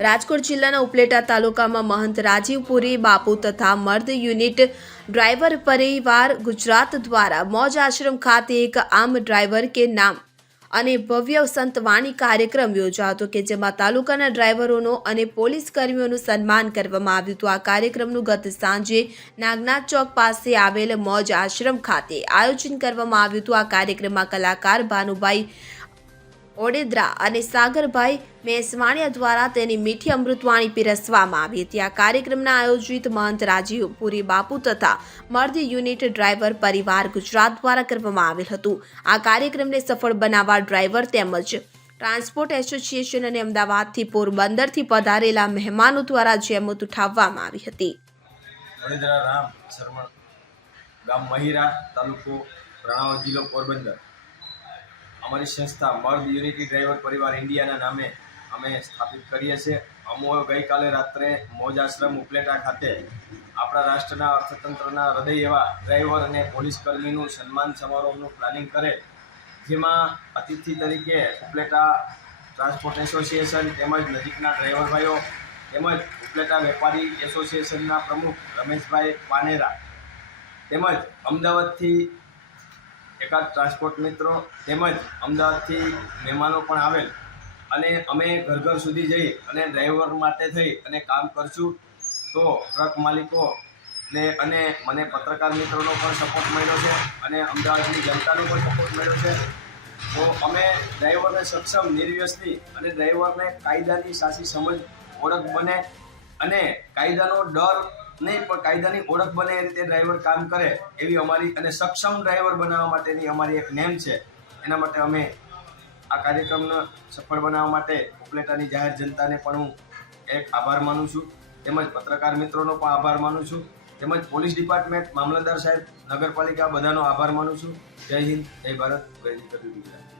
રાજકોટ જિલ્લાના ઉપલેટા તાલુકામાં મહંત રાજીવપુરી બાપુ તથા મર્દ યુનિટ ડ્રાઈવર પરિવાર ગુજરાત દ્વારા મોજ આશ્રમ ખાતે એક આમ ડ્રાઈવર કે નામ અને ભવ્ય સંતવાણી કાર્યક્રમ યોજાયો હતો કે જેમાં તાલુકાના ડ્રાઈવરોનો અને પોલીસ કર્મીઓનું સન્માન કરવામાં આવ્યું હતું. આ કાર્યક્રમનું ગત સાંજે નાગનાથ ચોક પાસે આવેલ મોજ આશ્રમ ખાતે આયોજન કરવામાં આવ્યું હતું. આ કાર્યક્રમમાં કલાકાર ભાનુભાઈ ઓડેદરા અને સાગરભાઈ મેસવાણિયા દ્વારા તેની મીઠી અમૃતવાણી પીરસવામાં આવી હતી. આ કાર્યક્રમના આયોજિત મહંત રાજીવ પુરી બાપુ તથા મર્દ યુનિટ ડ્રાઈવર પરિવાર ગુજરાત દ્વારા કરવામાં આવેલ હતું. આ કાર્યક્રમને સફળ બનાવવા ડ્રાઈવર તેમજ ટ્રાન્સપોર્ટ એસોસિએશન અને અમદાવાદથી પોરબંદરથી પધારેલા મહેમાનો દ્વારા જેમત ઉઠાવવામાં આવી હતી. ગામ મહિરા તાલુકો રાણાવ જિલ્લો પોરબંદર. અમારી સંસ્થા મર્દ યુનિટી ડ્રાઈવર પરિવાર ઇન્ડિયાના નામે અમે સ્થાપિત કરીએ છીએ. અમો ગઈકાલે રાત્રે મોજ આશ્રમ ઉપલેટા ખાતે આપણા રાષ્ટ્રના અર્થતંત્રના હૃદય એવા ડ્રાઈવર અને પોલીસ કર્મીનું સન્માન સમારોહનું પ્લાનિંગ કરે. જેમાં અતિથિ તરીકે ઉપલેટા ટ્રાન્સપોર્ટ એસોસિએશન તેમજ નજીકના ડ્રાઈવર ભાઈઓ તેમજ ઉપલેટા વેપારી એસોસિએશનના પ્રમુખ રમેશભાઈ પાનેરા તેમજ અમદાવાદથી એકાદ ટ્રાન્સપોર્ટ મિત્રો તેમજ અમદાવાદથી મહેમાનો પણ આવેલ. અને અમે ઘર ઘર સુધી જઈ અને ડ્રાઈવર માટે થઈ અને કામ કરશું. તો ટ્રક માલિકો ને અને મને પત્રકાર મિત્રોનો પણ સપોર્ટ મળ્યો છે અને અમદાવાદની જનતાનો પણ સપોર્ટ મળ્યો છે. તો અમે ડ્રાઈવરને સક્ષમ, નિર્વ્યસની અને ડ્રાઈવરને કાયદાની સાચી સમજ, ઓળખ બને અને કાયદાનો ડર નહીં, પણ કાયદાની ઓળખ બને એ રીતે ડ્રાઈવર કામ કરે એવી અમારી અને સક્ષમ ડ્રાઈવર બનાવવા માટેની અમારી એક નેમ છે. એના માટે અમે આ કાર્યક્રમને સફળ બનાવવા માટે ઉપલેટાની જાહેર જનતાને પણ હું એક આભાર માનું છું. તેમજ પત્રકાર મિત્રોનો પણ આભાર માનું છું. તેમજ પોલીસ ડિપાર્ટમેન્ટ મામલતદાર સાહેબ, નગરપાલિકા બધાનો આભાર માનું છું. જય હિન્દ, જય ભારત, જય ગુજરાત.